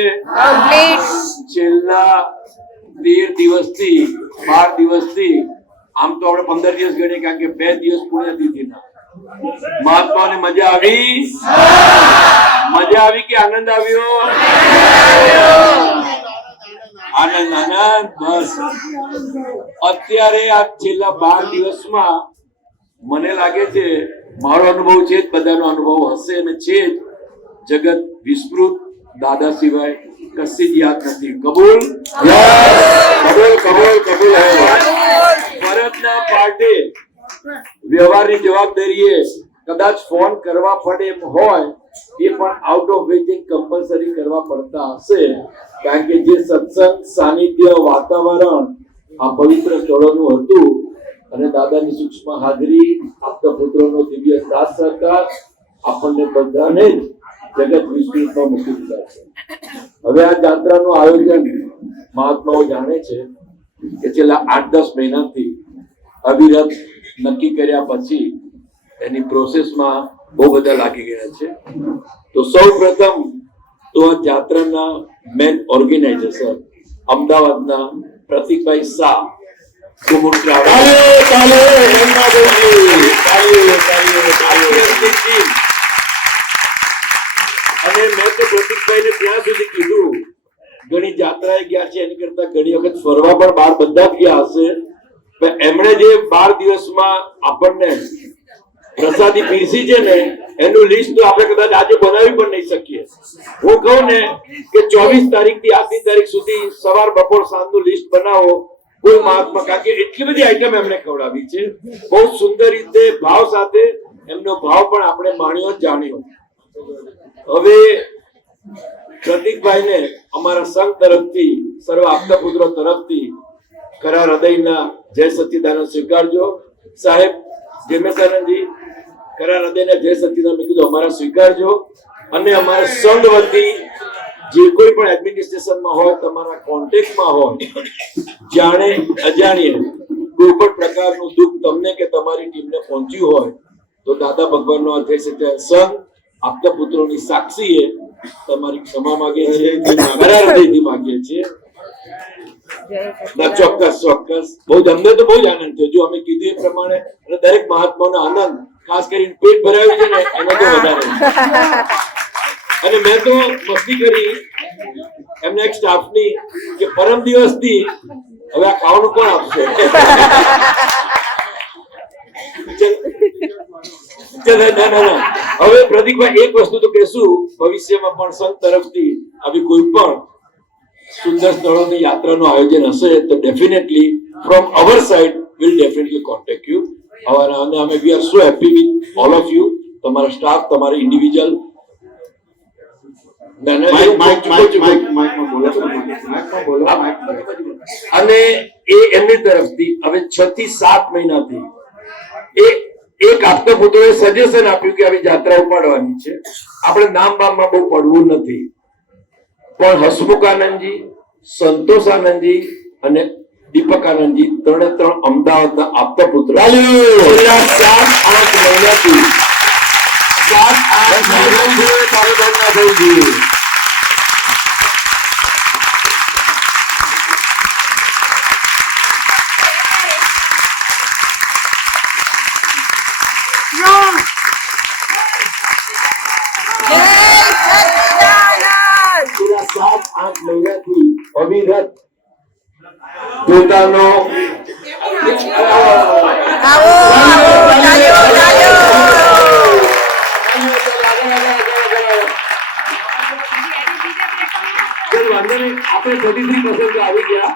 છેલ્લા 13 દિવસથી 12 દિવસથી આમ તો આપણે 15 દિવસ ગણીએ કારણ કે 2 દિવસ પુણ્યતિથિના. મહાત્માને મજા આવી? મજા આવી કે આનંદ આવ્યો? આનંદ આનંદ. બસ અત્યારે આ છેલ્લા 12 દિવસમાં મને લાગે છે મારો અનુભવ છે જ, બધાનો અનુભવ હશે અને છે જ. જગત વિસ્તૃત દાદા સિવાય કશી જ યાદ નથી. કબૂલ? કબૂલ કબૂલ કબૂલ. ફરજના પાર્ટે વ્યવહારની જવાબદારીએ કદાચ ફોન કરવા પડે એમ હોય એ પણ આઉટ ઓફ વેજિંગ કમ્પલસરી કરવા પડતા હશે કારણ કે જે સત્સંગ સાનિધ્ય વાતાવરણ આ પવિત્ર સ્થળોનું હતું અને દાદાની સૂક્ષ્મ હાજરી, આપતા પુત્રોનો દિવ્ય સાથ સહકાર આપણને બધાને જ જગત વિસ્તૃતમાં મૂકી દીધા છે. હવે આ જાત્રાનું આયોજન મહાત્માઓ જાણે છે કે છેલ્લા 8-10 મહિનાથી અવિરત નક્કી કર્યા પછી એની પ્રોસેસમાં બહુ બધા લાગી ગયા છે. તો સૌ પ્રથમ તો આ જાત્રાના મેન ઓર્ગેનાઇઝર અમદાવાદના પ્રતિકભાઈ શાહ, કુમુર અને મેં તો પ્રતિકભાઈને ત્યાં સુધી કીધું ઘણી જાત્રાએ ગયા છે એની કરતા ઘણી વખત ફરવા પણ બહાર બધા ગયા હશે. એમણે જે 12 દિવસમાં આપણને પ્રસાદી પીરસી છે ને એનું લિસ્ટ તો આપણે કદાચ આજે બનાવી પણ નહીં શકીએ. હું કહું ને કે 24 તારીખથી આજની તારીખ સુધી સવાર બપોર સાંજનું લિસ્ટ બનાવો કોઈ મહાત્મા, કારણ કે એટલી બધી આઈટમ એમને ખવડાવી છે બહુ સુંદર રીતે ભાવ સાથે. એમનો ભાવ પણ આપણે માણ્યો જાણ્યો. હવે પ્રતિકભાઈને અમારા સંઘ તરફથી, સર્વ આપતા પુત્રો તરફથી ખરા હૃદયના જય સચ્ચિદાનંદ સ્વીકારજો. સાહેબ જેમેશાનંદજી ખરા હૃદયના જય સચ્ચિદાનંદ મેં કીધું અમારા સ્વીકારજો. અને અમારા સંઘ વતી જે કોઈ પણ એડમિનિસ્ટ્રેશનમાં હોય, તમારા કોન્ટેક્ટમાં હોય, જાણે અજાણીએ કોઈ પણ પ્રકારનું દુઃખ તમને કે તમારી ટીમને પહોંચ્યું હોય તો દાદા ભગવાનનો આ જય સચ્ચિદાનંદ સંઘ આપતા પુત્રોની સાક્ષીએ તમારી ક્ષમા માંગીએ છીએ, ખરા હૃદયથી માંગીએ છીએ. ચોક્કસ ચોક્કસ. બહુ અમને તો બહુ જ આનંદ થયો. જો અમે કીધું એ પ્રમાણે અને દરેક મહાત્માનો આનંદ, ખાસ કરીને પેટ ભરાયું છે ને એનો તો વધારે. અને મેં તો મસ્તી કરી એમના એક સ્ટાફની કે પરમ દિવસથી હવે આ ખાવાનું કોણ આપશે. હવે પ્રતિકભાઈ એક વસ્તુ તો કહેશું, ભવિષ્યમાં પણ સંઘ તરફથી આવી કોઈ પણ સુંદર સ્થળોની યાત્રાનું આયોજન હશે તો definitely from hour side will definitely contact you. અને અમે વી are so happy with all of you, તમારા સ્ટાફ, તમારા ઇન્ડિવિજ્યુઅલ. અને એ એમની તરફથી હવે 6 થી 7 મહિનાથી એક આપતા પુત્રોએ સજેશન આપ્યું કે આવી જાત્રા ઉપાડવાની છે. આપણે નામ બામમાં બહુ પડવું નથી, પણ હસમુખ આનંદજી, સંતોષ આનંદજી અને દીપક આનંદજી 3 અમદાવાદના આપતા પુત્ર છેલ્લા 7-8 મહિનાથી 7-8 મહિનાથી તારું બંધ ના થવું જોઈએ. છેલ્લા 7-8 મહિનાથી અવિરત પોતાનો આપણે 33% આવી ગયા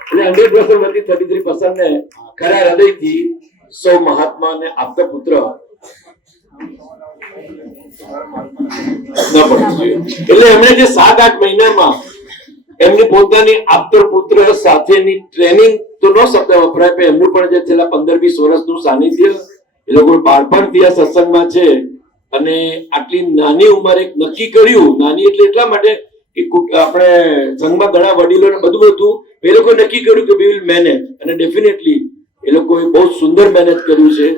એટલે 100% માંથી 33% ને ખરા હૃદયથી સૌ મહાત્માને આપતા પુત્ર એટલે એમણે જે 7-8 મહિનામાં એમની પોતાની આપતર પુત્ર સાથેની ટ્રેનિંગ તો ન શબ્દ વપરાય પણ એમનું પણ જે છેલ્લા 15-20 વર્ષનું સાનિધ્ય એ લોકો બાળપણથી આ સત્સંગમાં છે અને આટલી નાની ઉંમરે નક્કી કર્યું. નાની એટલે એટલા માટે કે આપણે સંઘમાં ઘણા વડીલો બધું હતું એ લોકો નક્કી કર્યું કે વી વિલ મેનેજ અને ડેફિનેટલી એ લોકોએ બહુ સુંદર મેનેજ કર્યું છે.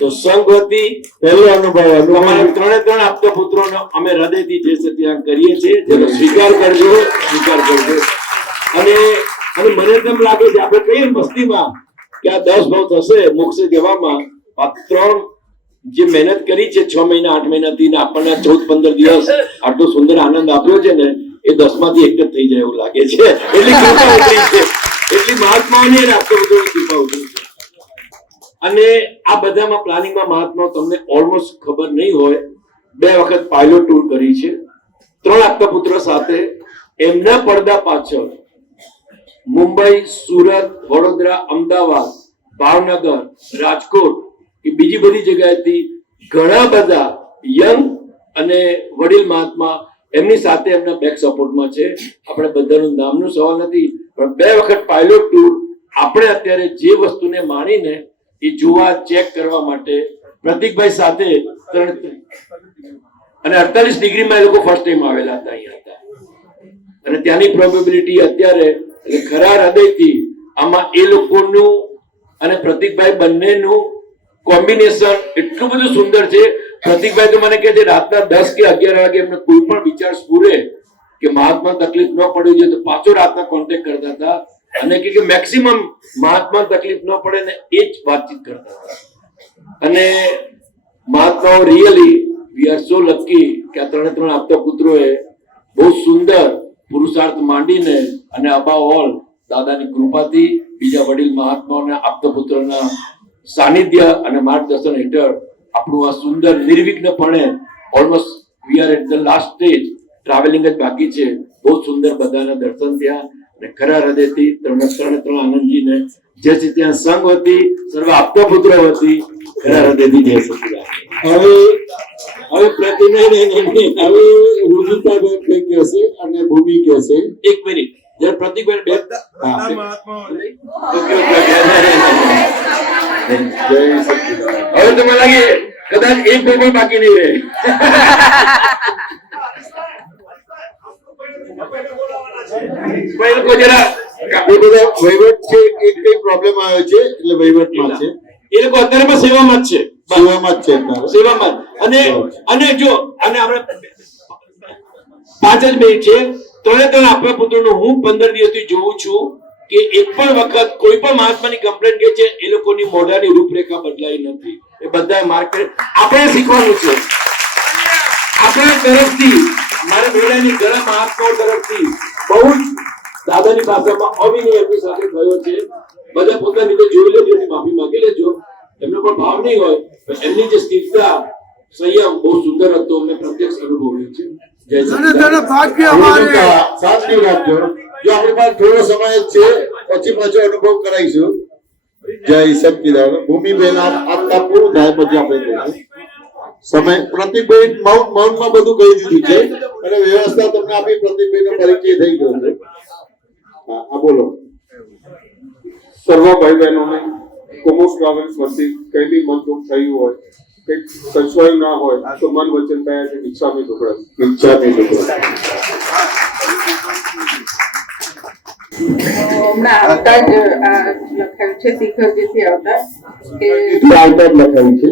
તો સંઘ વતી પહેલો અનુભવ અમારા 3 આપતા પુત્રોનો અમે હૃદયથી જે છે ત્યાં કરીએ છીએ. જેનો સ્વીકાર કરજો. અને મને તેમ લાગે છે આપણે કહીએ મસ્તીમાં કે આ 10 ભાવ થશે મોક્ષે જવામાં. આ 3 જે મહેનત કરી છે 6 મહિના 8 મહિનાથી ને આપણને 14-15 દિવસ આટલો સુંદર આનંદ આપ્યો છે ને એ 10માંથી એક જ થઈ જાય એવું લાગે છે. એટલી કૃપા ઉતરી છે, એટલી મહાત્માઓની આપતો બધો કૃપા ઉતરી છે. અને આ બધામાં પ્લાનિંગમાં મહાત્મા તમને ઓલમોસ્ટ ખબર નહીં હોય 2 વખત પાયલોટ ટૂર કરી છે 3 આપતા પુત્ર સાથે. એમના પડદા પાછળ મુંબઈ, સુરત, વડોદરા, અમદાવાદ, ભાવનગર, રાજકોટ કે બીજી બધી જગ્યાએથી ઘણા બધા યંગ અને વડીલ મહાત્મા એમની સાથે એમના બેક સપોર્ટમાં છે. આપણે બધાનું નામનું સવાલ નથી પણ 2 વખત પાયલોટ ટૂર આપણે અત્યારે જે વસ્તુને માણીને એ જોવા ચેક કરવા માટે પ્રતિકભાઈ સાથે અને 48 ડિગ્રીમાં એ લોકો ફર્સ્ટ ટાઈમ આવેલા હતા અહીંયા હતા અને ત્યાંની પ્રોબેબિલિટી અત્યારે એટલે ખરા હૃદયથી આમાં એ લોકોનું અને પ્રતિકભાઈ બંનેનું કોમ્બિનેશન એટલું બધું સુંદર છે. પ્રતિકભાઈ તો મને કહે છે રાતના 10 કે 11 વાગે એમને કોઈ પણ વિચાર સ્ફુરે કે મહાત્મા તકલીફ ન પડવી જોઈએ તો પાછો રાતના કોન્ટેક્ટ કરતા હતા અને કે મેક્સિમમ મહાત્મા તકલીફ ન પડે ને એ જ વાતચીત કરતા હતા. અને મહાત્માઓ really we are so lucky કે આ 3 આપતા પુત્રોએ બહુ સુંદર પુરુષાર્થ માંડીને અને અબાવ ઓલ દાદાની કૃપાથી બીજા વડીલ મહાત્માઓના આપતા પુત્રના સાનિધ્ય અને માર્ગદર્શન હેઠળ આપણું આ સુંદર નિર્વિઘ્નપણે almost we are at the last stage. Travelling જ બાકી છે. બહુ સુંદર બધાના દર્શન થયા અને ખરા હૃદયથી 3 આનંદજીને જે છે ત્યાં સંઘ વતી સર્વ આપતા પુત્ર વતી ખરા હૃદયથી જય સચિદાનંદ. હવે હવે રુજિતાબેન કઈ કહેશે અને ભૂમિ કહેશે. 1 મિનિટ જરા પ્રતિકભાઈ બે હવે તો મને લાગે કદાચ 1 પણ બાકી નહીં રહે. લોકો જરા બધા વહીવટ છે એક કઈ પ્રોબ્લેમ આવ્યો છે એટલે વહીવટમાં છે એ લોકો અત્યારે સેવામાં જ છે. સેવામાં જ છે અત્યારે. સેવામાં અને જો અને આપણે 5 જ મિનિટ છે 3 આપણા પુત્રોનું હું 15 દિવસથી જોઉં છું કે એક પણ વખત કોઈ પણ મહાત્માની કમ્પ્લેન કે છે એ લોકોની મોઢાની રૂપરેખા બદલાઈ નથી. એ બધા માર્કેટ આપણે શીખવાનું છે આપણા તરફથી મારા બેડાની ઘણા મહાત્માઓ તરફથી બહુ જ દાદાની ભાષામાં અવિનય એમની સાથે થયો છે. બધા પોતાની રીતે જોઈ લેજો એની માફી માંગી લેજો. એમનો પણ ભાવ નહીં હોય પણ એમની જે સ્થિરતા સંયમ બહુ સુંદર હતો મેં પ્રત્યક્ષ અનુભવ્યું છે. જય શાંતિ રાખજો. જો આપણી પાસે થોડો સમય જ છે પછી પાછો અનુભવ કરાવીશું. જય સચિદાનંદ. ભૂમિબેન આપતા પૂરું થાય પછી આપણે કહીશું સમય. પ્રતિકભાઈ મૌનમાં બધું કહી દીધું છે અને વ્યવસ્થા તમને આપી. પ્રતિકભાઈનો પરિચય થઈ ગયો છે. હા બોલો. સર્વ ભાઈ બહેનોને કોમોસ ટ્રાવેલ્સ વતી કઈ બી મન દુઃખ થયું હોય કંઈક સચવાયું ના હોય તો મન વચન થયા છે ઈચ્છા में ढोकड़ा હમણાં આવતા જ આ લખાયું છે શિખરજીથી આવતા કે આવતા જ લખાયું છે.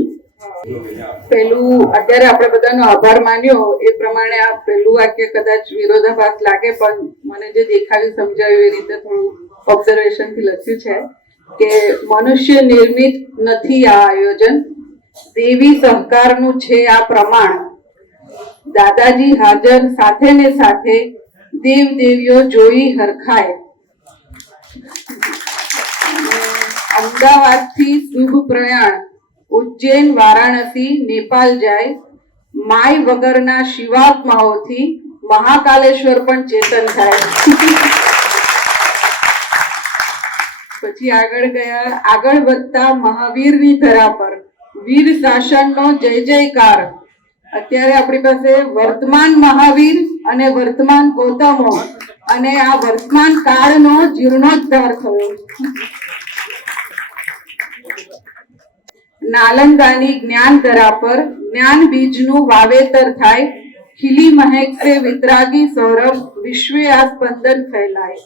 પેલું અત્યારે આપણે બધાનો આભાર માન્યો એ પ્રમાણે આ પહેલું વાક્ય કદાચ વિરોધાભાસ લાગે, પણ મને જે દેખાયું સમજાયું એ રીતે થોડું ઓબ્ઝર્વેશન થી લખ્યું છે કે મનુષ્ય નિર્મિત નથી આ આયોજન, દેવી સહકારનું છે આ પ્રમાણ, દાદાજી હાજર સાથે ને સાથે દેવ દેવીઓ જોઈ હરખાય. અમદાવાદથી શુભ પ્રયાણ ઉજ્જૈન વારાણસી નેપાલ જાય, માય વગરના શિવાત્માઓથી મહાકાલેશ્વર પણ ચેતન થાય. પછી આગળ વધતા મહાવીરની ધરા પર વીર શાસનનો જય જયકાર. અત્યારે આપણી પાસે વર્તમાન મહાવીર અને વર્તમાન ગૌતમો અને આ વર્તમાન કાળનો જીર્ણોદ્ધાર થયો. નાલંદાની જ્ઞાન ધરા પર જ્ઞાન બીજનું વાવેતર થાય, ખીલી મહેકસે વિતરાગી સૌરભ, વિશ્વે આ સ્પંદન ફેલાય.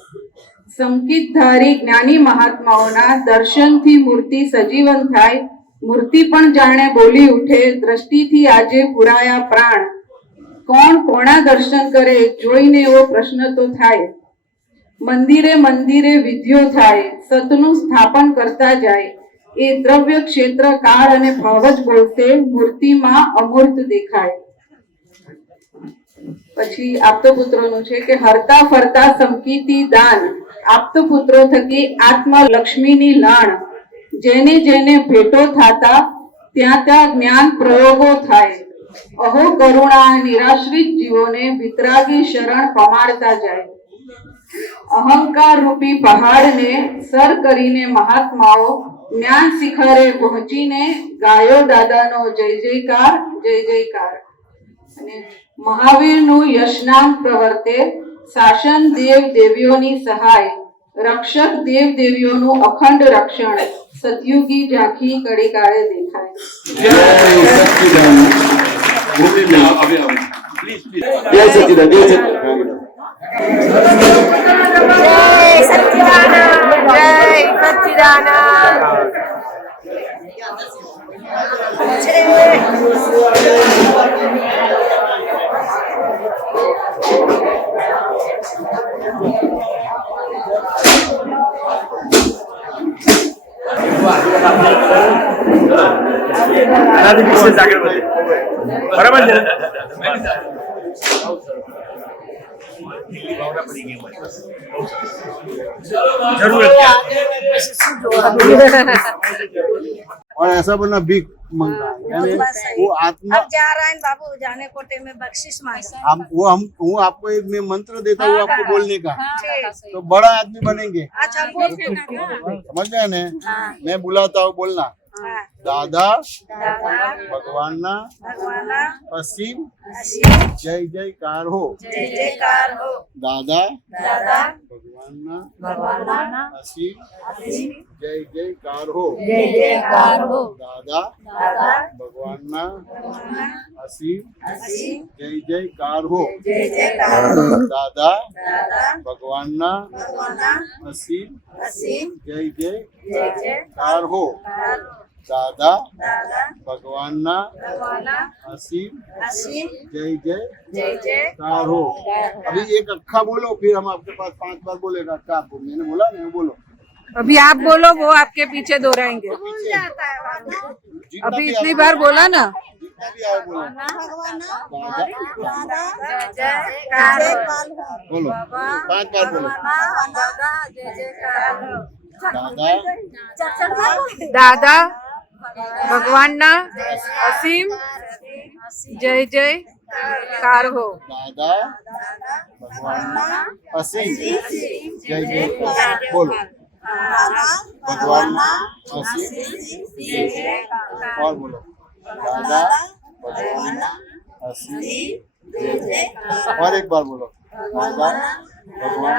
સંકિતધારી જ્ઞાની મહાત્માઓના દર્શનથી મૂર્તિ સજીવન થાય, મૂર્તિ પણ જાણે બોલી ઉઠે, દ્રષ્ટિથી આજે પુરાયા પ્રાણ. કોણ કોણા દર્શન કરે જોઈને એવો પ્રશ્ન તો થાય. મંદિરે મંદિરે વિધિઓ થાય, સતનું સ્થાપન કરતા જાય, એ દ્રવ્ય ક્ષેત્ર કાળ અને ભાવ જ બોલશે, મૂર્તિમાં અમૂર્ત દેખાય. પછી આપતપુત્રોનું છે કે હરતા ફરતા સંકિતી દાન, આપતપુત્રો થકી આત્મા લક્ષ્મીની લાણ, જેને જેને ભેટો થાતા ત્યાં ત્યાં જ્ઞાન પ્રયોગો થાય. અહો કરુણા નિરાશ્રિત જીવોને વિતરાગી શરણ પમાડતા જાય. અહંકાર રૂપી પહાડને સર કરીને મહાત્માઓ જ્ઞાન શિખરે પહોંચીને ગાયો દાદાનો જય જયકાર જય જયકાર. અને મહાવીરનું યશનામ પ્રવર્તે, શાસન દેવ દેવીઓની સહાય, રક્ષક દેવ દેવીઓનું અખંડ રક્ષણ, સતયુગી ઝાંખી કડી કાળે દેખાય. જય સચિદાન, જય સચિદાન. બરાબર છે. और ऐसा बोलना भीख मंगा, यानी वो आत्मा अब जा रहा है बाबू, जाने कोटे में बख्शिश मांगा. वो आपको एक मैं मंत्र देता हूँ आपको बोलने का, तो बड़ा आदमी बनेंगे. अच्छा बोल. समझ गए ने? मैं बुलाता हूँ, बोलना दादा भगवान ना असीम जय जयकार हो. जय जयकार हो. दादा दादा भगवान ना असीम जय जयकार हो. जय जयकार हो. दादा दादा भगवान ना असीम जय जयकार हो. जय जयकार हो. दादा दादा भगवान ना असीम जय जयकार हो. दादा भगवान ना असीम जय जयकार हो. अभी एक अक्खा बोलो, फिर हम आपके पास 5 बार बोलेगा. अक्खा आपको मैंने बोला नहीं, बोलो. अभी आप बोलो, वो आपके पीछे दोहराएंगे. अभी इतनी बार बोला ना. जितना भी आए बोलो. बोलो 5 बार बोलो. दादा भगवानના અસીમ જય જયકાર હો. दादा भगवान ना असीम जय जयकार. बोलो भगवान ना असीम जय जयकार. और बोलो दादा भगवान ना असीम जय जयकार. और एक बार बोलो दादा भगवान.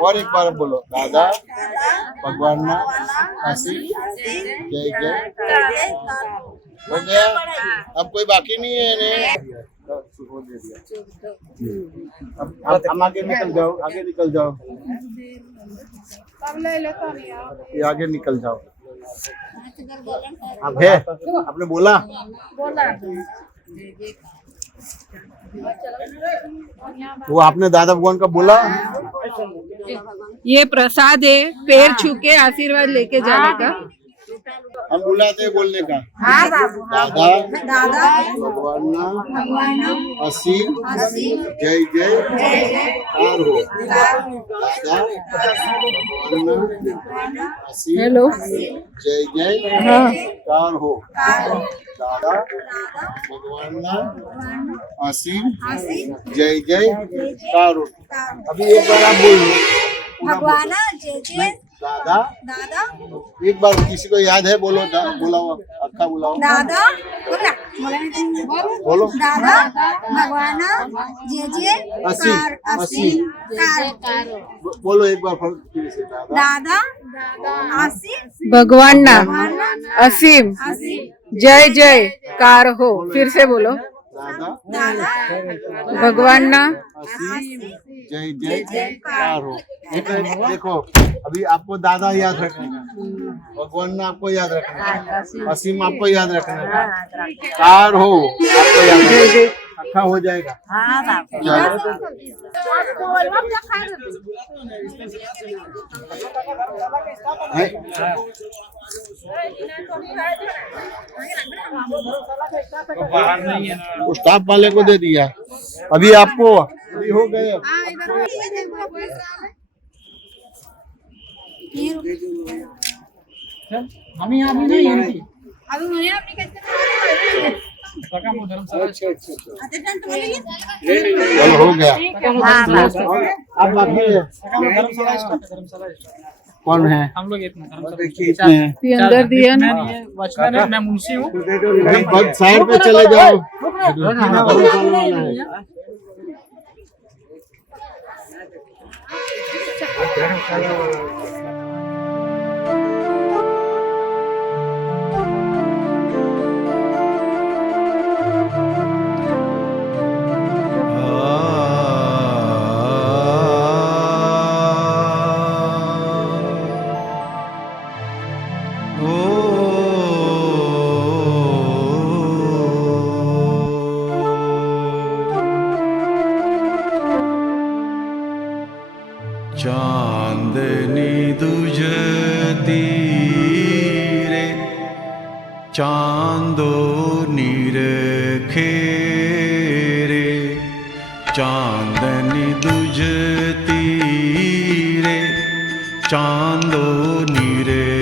और एक बार बोलो दादा भगवान ना असीम जय जयकार. हो गया? अब कोई बाकी नहीं है ने? अब हम आगे निकल जाओ, आगे निकल जाओ, ये आगे निकल जाओ. आप है आपने बोला वो आपने दादा भगवान का बोला ये प्रसाद है, पैर छू के आशीर्वाद लेके जाने का। हम बुलाते बोलने का दादा दादा भगवान असीम जय जय कार हो दादा भगवान असीम हेलो। जय जय कार हो दादा भगवान असीम जय जय कार हो। अभी एक बार आप बोल लो भगवान जय जय दादा दादा एक बार किसी को याद है बोलो बुलाओ अक्का बुलाओ दादा बोलो दादा भगवान जय जय असीम असीम बोलो एक बार फिर से दादा दादा असीम भगवान ना असीम जय जय कार हो। फिर से बोलो। दादा दादा भगवान ना असीम जय जय कार हो। देखो अभी आपको दादा याद रखना है, भगवान ना आपको याद रखना है, असीम आपको याद रखना है, कार हो आपको याद रखना है। अच्छा हो जाएगा। वो स्टाफ वाले को दे दिया, अभी आपको अभी हो गए। चलो हो गया। अब बाकी है कौन है? हम लोग कितने हैं? ये अंदर दिया ना। वॉचमैन है, मैं मुंशी हूँ। साइड पे चले जाओ। चांदनी दुझती रे चांदो निरखे रे, चांदनी दुझती रे चांदो निरखे